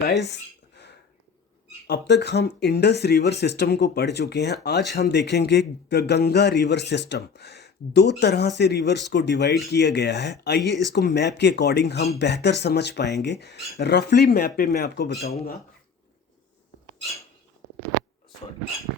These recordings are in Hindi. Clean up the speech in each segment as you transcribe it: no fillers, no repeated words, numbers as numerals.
गाइस, अब तक हम इंडस रिवर सिस्टम को पढ़ चुके हैं। आज हम देखेंगे द गंगा रिवर सिस्टम। दो तरह से रिवर्स को डिवाइड किया गया है। आइए इसको मैप के अकॉर्डिंग हम बेहतर समझ पाएंगे। रफली मैप पे मैं आपको बताऊंगा। सॉरी।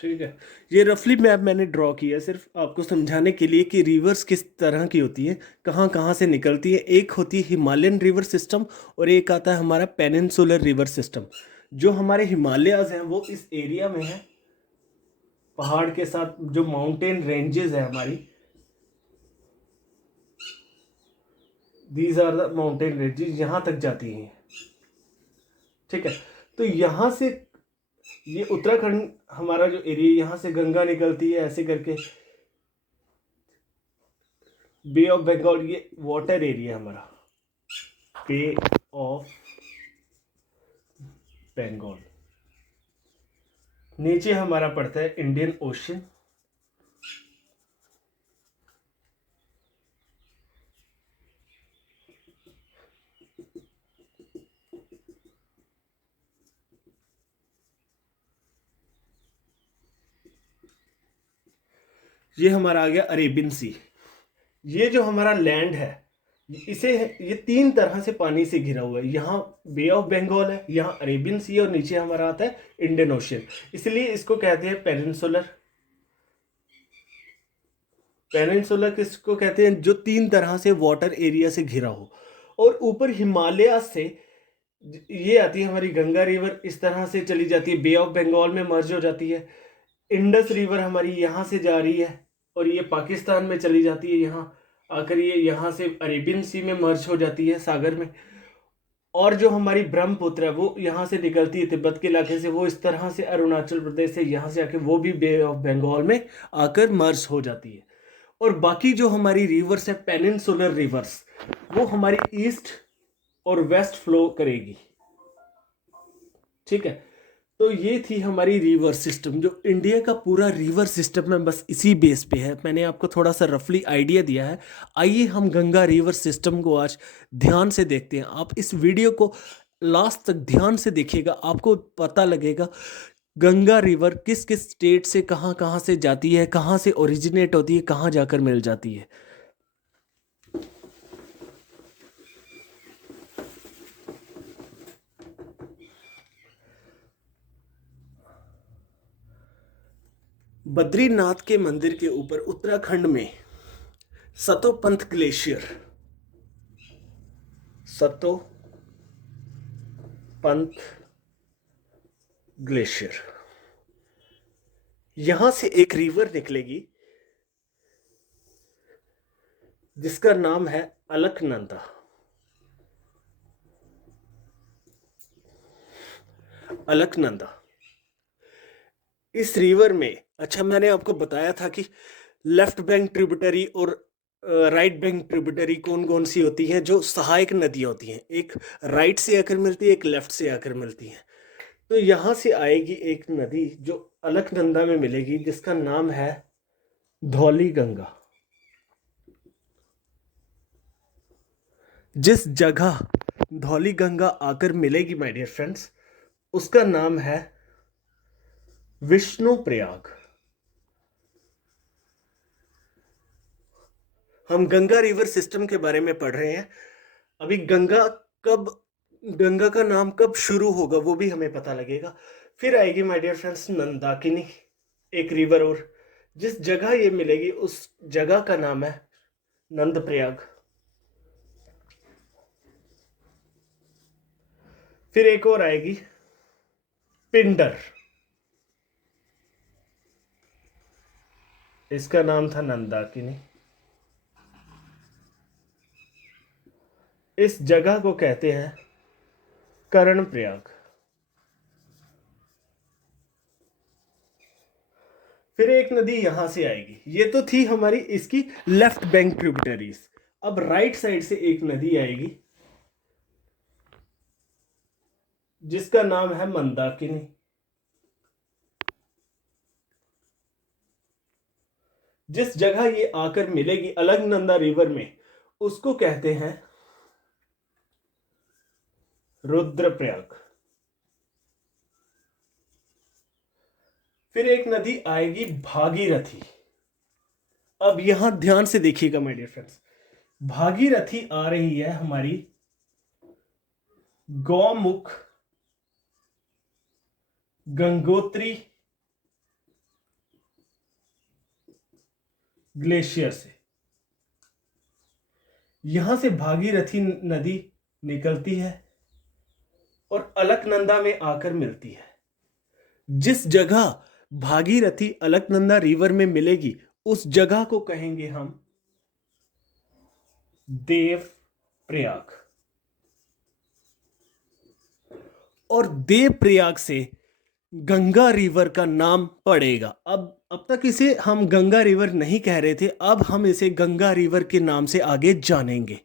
ठीक है, ये रफली मैप मैंने ड्रॉ किया सिर्फ आपको समझाने के लिए कि रिवर्स किस तरह की होती है, कहाँ कहाँ से निकलती है। एक होती है हिमालयन रिवर सिस्टम और एक आता है हमारा पेनिनसुलर रिवर सिस्टम। जो हमारे हिमालयाज हैं वो इस एरिया में है, पहाड़ के साथ जो माउंटेन रेंजेस है हमारी, these are the mountain ranges, यहाँ तक जाती हैं। ठीक है, तो यहाँ से ये उत्तराखंड हमारा जो एरिया, यहाँ से गंगा निकलती है ऐसे करके। बे ऑफ बंगाल ये वाटर एरिया हमारा, बे ऑफ बंगाल। नीचे हमारा पड़ता है इंडियन ओशन। ये हमारा आ गया अरेबियन सी। ये जो हमारा लैंड है, इसे ये तीन तरह से पानी से घिरा हुआ है। यहाँ बे ऑफ बंगाल है, यहाँ अरेबियन सी, और नीचे हमारा आता है इंडियन ओशन। इसलिए इसको कहते हैं पेनिनसुलर। पेनिनसुलर किसको कहते हैं? जो तीन तरह से वाटर एरिया से घिरा हो। और ऊपर हिमालय से ये आती है हमारी गंगा रिवर, इस तरह से चली जाती है, बे ऑफ बंगाल में मर्ज हो जाती है। इंडस रिवर हमारी यहाँ से जा रही है और ये पाकिस्तान में चली जाती है, यहाँ आकर ये यहाँ से अरेबियन सी में मर्ज हो जाती है, सागर में। और जो हमारी ब्रह्मपुत्र है वो यहाँ से निकलती है तिब्बत के इलाके से, वो इस तरह से अरुणाचल प्रदेश से यहाँ से आके वो भी बे ऑफ बंगाल में आकर मर्ज हो जाती है। और बाकी जो हमारी रिवर्स है, पेनिनसुलर रिवर्स, वो हमारी ईस्ट और वेस्ट फ्लो करेगी। ठीक है, तो ये थी हमारी रिवर सिस्टम। जो इंडिया का पूरा रिवर सिस्टम है बस इसी बेस पे है। मैंने आपको थोड़ा सा रफली आइडिया दिया है। आइए हम गंगा रिवर सिस्टम को आज ध्यान से देखते हैं। आप इस वीडियो को लास्ट तक ध्यान से देखिएगा, आपको पता लगेगा गंगा रिवर किस किस स्टेट से कहाँ कहाँ से जाती है, कहाँ से ओरिजिनेट होती है, कहाँ जाकर मिल जाती है। बद्रीनाथ के मंदिर के ऊपर उत्तराखंड में सतोपंथ ग्लेशियर, सतोपंथ ग्लेशियर, यहां से एक रिवर निकलेगी जिसका नाम है अलकनंदा। अलकनंदा, इस रिवर में, अच्छा मैंने आपको बताया था कि लेफ्ट बैंक ट्रिब्यूटरी और राइट बैंक ट्रिब्यूटरी कौन कौन सी होती हैं। जो सहायक नदियां होती हैं, एक राइट से आकर मिलती है, एक लेफ्ट से आकर मिलती है। तो यहां से आएगी एक नदी जो अलकनंदा में मिलेगी, जिसका नाम है धौली गंगा। जिस जगह धौली गंगा आकर मिलेगी माय डियर फ्रेंड्स, उसका नाम है विष्णु प्रयाग। हम गंगा रिवर सिस्टम के बारे में पढ़ रहे हैं। अभी कब गंगा का नाम कब शुरू होगा वो भी हमें पता लगेगा। फिर आएगी माय डियर फ्रेंड्स नंदाकिनी, एक रिवर। और जिस जगह ये मिलेगी उस जगह का नाम है नंद प्रयाग। फिर एक और आएगी पिंडर, इसका नाम था नंदाकिनी। इस जगह को कहते हैं कर्णप्रयाग। फिर एक नदी यहां से आएगी। ये तो थी हमारी इसकी लेफ्ट बैंक ट्रिब्यूटरीज। अब राइट साइड से एक नदी आएगी, जिसका नाम है मंदाकिनी। जिस जगह ये आकर मिलेगी अलकनंदा रिवर में, उसको कहते हैं रुद्रप्रयाग। फिर एक नदी आएगी भागीरथी। अब यहां ध्यान से देखिएगा माय डियर फ्रेंड्स, भागीरथी आ रही है हमारी गौमुख गंगोत्री ग्लेशियर से। यहां से भागीरथी नदी निकलती है और अलकनंदा में आकर मिलती है। जिस जगह भागीरथी अलकनंदा रिवर में मिलेगी उस जगह को कहेंगे हम देव प्रयाग। और देव प्रयाग से गंगा रिवर का नाम पड़ेगा। अब तक इसे हम गंगा रिवर नहीं कह रहे थे, अब हम इसे गंगा रिवर के नाम से आगे जानेंगे।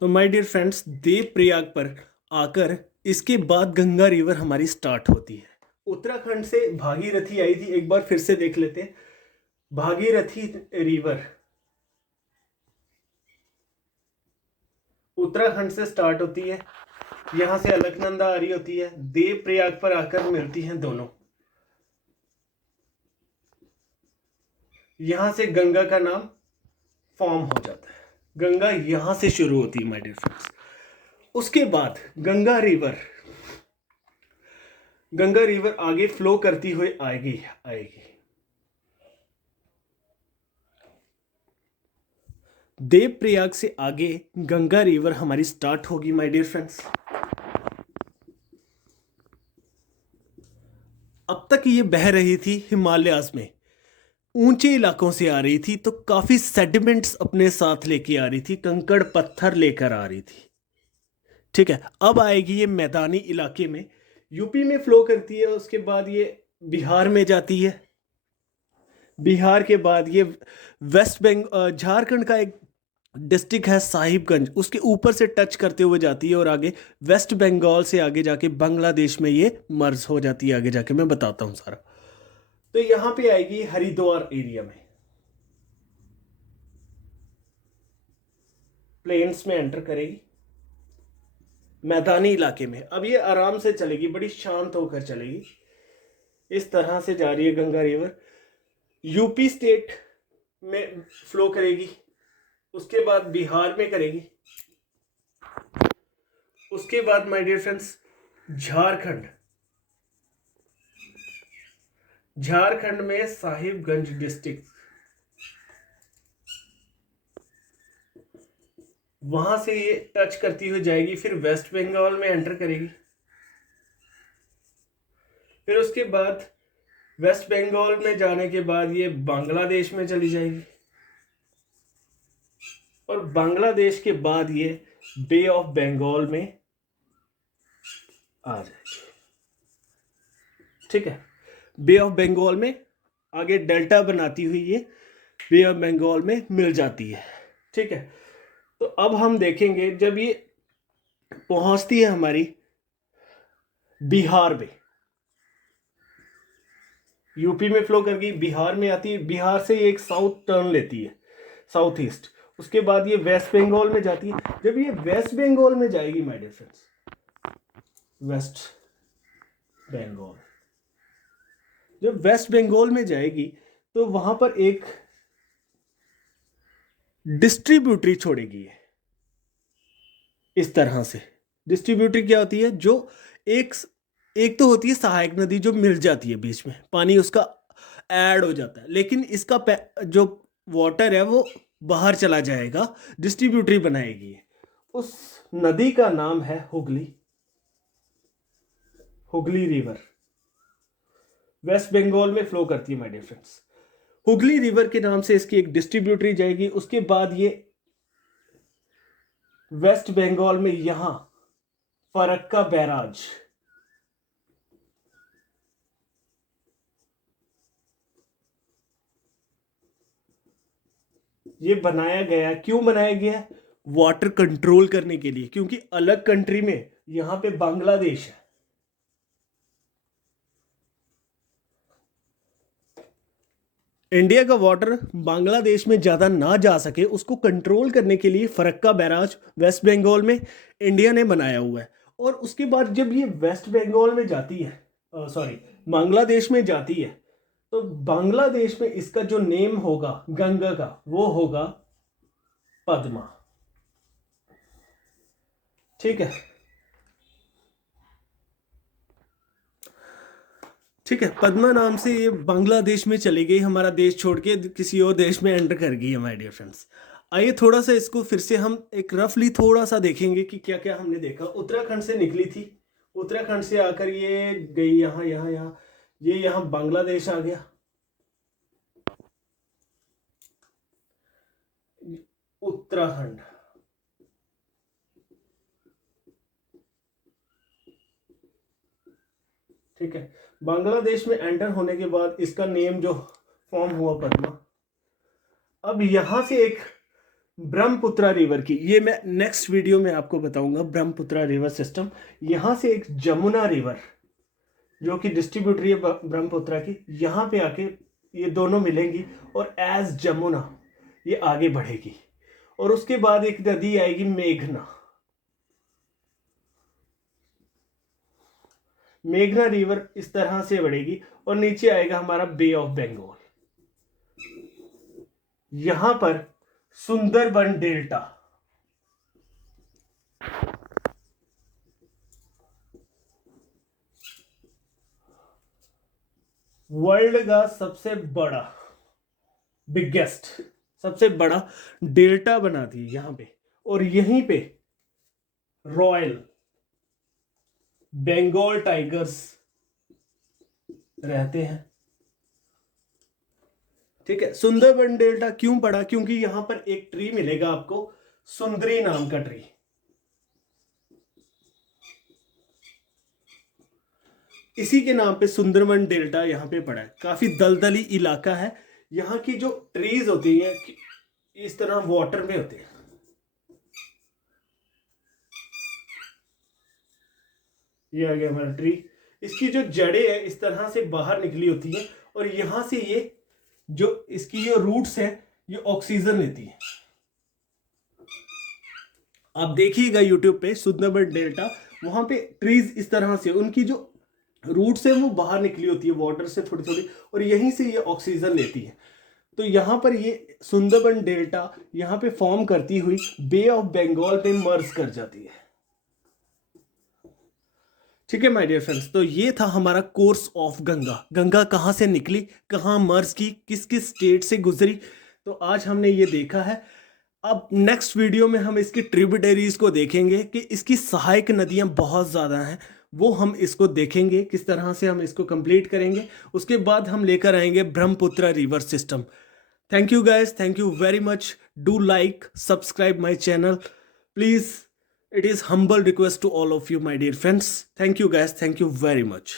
तो my dear friends, Dev Prayag पर आकर इसके बाद गंगा रिवर हमारी स्टार्ट होती है। उत्तराखंड से भागीरथी आई थी, एक बार फिर से देख लेते हैं। भागीरथी रिवर उत्तराखंड से स्टार्ट होती है, यहां से अलकनंदा आ रही होती है, देव प्रयाग पर आकर मिलती हैं दोनों। यहां से गंगा का नाम फॉर्म हो जाता है। गंगा यहां से शुरू होती है माय डियर फ्रेंड्स। उसके बाद गंगा रिवर आगे फ्लो करती हुई आएगी। देव प्रयाग से आगे गंगा रिवर हमारी स्टार्ट होगी माय डियर फ्रेंड्स। अब तक ये बह रही थी हिमालयाज में, ऊंचे इलाकों से आ रही थी, तो काफी सेडिमेंट्स अपने साथ लेके आ रही थी, कंकड़ पत्थर लेकर आ रही थी। ठीक है, अब आएगी ये मैदानी इलाके में, यूपी में फ्लो करती है, उसके बाद ये बिहार में जाती है। बिहार के बाद ये झारखंड का एक डिस्ट्रिक्ट है साहिबगंज, उसके ऊपर से टच करते हुए जाती है और आगे वेस्ट बंगाल से आगे जाके बांग्लादेश में ये मर्ज हो जाती है। आगे जाके मैं बताता हूँ सारा। तो यहां पे आएगी हरिद्वार एरिया में, प्लेन्स में एंटर करेगी, मैदानी इलाके में। अब ये आराम से चलेगी, बड़ी शांत होकर चलेगी। इस तरह से जा रही है गंगा रिवर, यूपी स्टेट में फ्लो करेगी, उसके बाद बिहार में करेगी, उसके बाद माय डियर फ्रेंड्स झारखंड में साहिबगंज डिस्ट्रिक्ट, वहां से ये टच करती हुई जाएगी, फिर वेस्ट बंगाल में एंटर करेगी, फिर उसके बाद वेस्ट बंगाल में जाने के बाद ये बांग्लादेश में चली जाएगी, और बांग्लादेश के बाद ये बे ऑफ बंगाल में आ जाएगी। ठीक है, बे ऑफ बंगाल में आगे डेल्टा बनाती हुई ये बे ऑफ बंगाल में मिल जाती है। ठीक है, तो अब हम देखेंगे जब ये पहुंचती है हमारी बिहार में, यूपी में फ्लो करके बिहार में आती है, बिहार से ये एक साउथ टर्न लेती है, साउथ ईस्ट, उसके बाद ये वेस्ट बंगाल में जाती है। जब ये वेस्ट बंगाल में जाएगी my dear friends, West Bengal, जब वेस्ट बंगाल में जाएगी तो वहां पर एक डिस्ट्रीब्यूटरी छोड़ेगी है। इस तरह से डिस्ट्रीब्यूटरी क्या होती है, जो एक एक तो होती है सहायक नदी जो मिल जाती है, बीच में पानी उसका ऐड हो जाता है, लेकिन इसका जो वाटर है वो बाहर चला जाएगा, डिस्ट्रीब्यूटरी बनाएगी। उस नदी का नाम है हुगली रिवर, वेस्ट बंगाल में फ्लो करती है my dear friends. Hooghly river के नाम से इसकी एक डिस्ट्रीब्यूटरी जाएगी, उसके बाद ये वेस्ट बंगाल में यहां फरक्का बैराज, ये बनाया गया, क्यों बनाया गया? वाटर कंट्रोल करने के लिए, क्योंकि अलग कंट्री में यहाँ पे बांग्लादेश है, इंडिया का वाटर बांग्लादेश में ज़्यादा ना जा सके उसको कंट्रोल करने के लिए फरक्का बैराज वेस्ट बंगाल में इंडिया ने बनाया हुआ है। और उसके बाद जब ये वेस्ट बंगाल में जाती है, सॉरी बांग्लादेश में जाती है, तो बांग्लादेश में इसका जो नेम होगा गंगा का वो होगा पद्मा। ठीक है, ठीक है, पद्मा नाम से ये बांग्लादेश में चली गई, हमारा देश छोड़ के किसी और देश में एंटर कर गई है माय डियर फ्रेंड्स। आइए थोड़ा सा इसको फिर से हम एक रफली थोड़ा सा देखेंगे कि क्या क्या हमने देखा। उत्तराखंड से निकली थी, उत्तराखंड से आकर ये गई यहाँ यहाँ यहाँ, ये यहाँ बांग्लादेश आ गया, उत्तराखंड, ठीक है। बांग्लादेश में एंटर होने के बाद इसका नेम जो फॉर्म हुआ पद्मा। अब यहां से एक ब्रह्मपुत्रा रिवर की, ये मैं नेक्स्ट वीडियो में आपको बताऊंगा, ब्रह्मपुत्रा रिवर सिस्टम। यहां से एक जमुना रिवर जो कि डिस्ट्रीब्यूटरी है ब्रह्मपुत्रा की, यहां पे आके ये दोनों मिलेंगी और एज जमुना ये आगे बढ़ेगी। और उसके बाद एक नदी आएगी मेघना, मेघना रिवर इस तरह से बढ़ेगी और नीचे आएगा हमारा बे ऑफ बंगाल। यहां पर सुंदरबन डेल्टा, वर्ल्ड का सबसे बड़ा, बिगेस्ट, सबसे बड़ा डेल्टा बनाती है यहां पे। और यहीं पे रॉयल बंगाल टाइगर्स रहते हैं। ठीक है, सुंदरबन डेल्टा क्यों पड़ा? क्योंकि यहां पर एक ट्री मिलेगा आपको, सुंदरी नाम का ट्री। इसी के नाम पे सुंदरबन डेल्टा यहां पे पड़ा है। काफी दलदली इलाका है, यहां की जो ट्रीज होती हैं इस तरह वाटर में होते हैं। ये आ गया हमारा ट्री, इसकी जो जड़ें हैं इस तरह से बाहर निकली होती हैं और यहां से ये जो इसकी जो रूट्स है ये ऑक्सीजन लेती है। आप देखिएगा यूट्यूब पे सुंदरबन डेल्टा, वहां पे ट्रीज इस तरह से उनकी जो रूट्स है वो बाहर निकली होती है वाटर से थोड़ी थोड़ी, और यहीं से ये ऑक्सीजन लेती है। तो यहाँ पर ये सुंदरबन डेल्टा यहाँ पे फॉर्म करती हुई बे ऑफ बंगाल पे मर्ज कर जाती है। ठीक है माय डियर फ्रेंड्स, तो ये था हमारा कोर्स ऑफ गंगा। गंगा कहाँ से निकली, कहाँ मर्ज की, किस किस स्टेट से गुजरी, तो आज हमने ये देखा है। अब नेक्स्ट वीडियो में हम इसकी ट्रिब्यूटरीज को देखेंगे कि इसकी सहायक नदियाँ बहुत ज़्यादा हैं, वो हम इसको देखेंगे किस तरह से हम इसको कंप्लीट करेंगे। उसके बाद हम लेकर आएंगे Brahmaputra river system. Thank you guys, thank you very much. Do like, subscribe my channel please. It is humble request to all of you, my dear friends. Thank you guys. Thank you very much.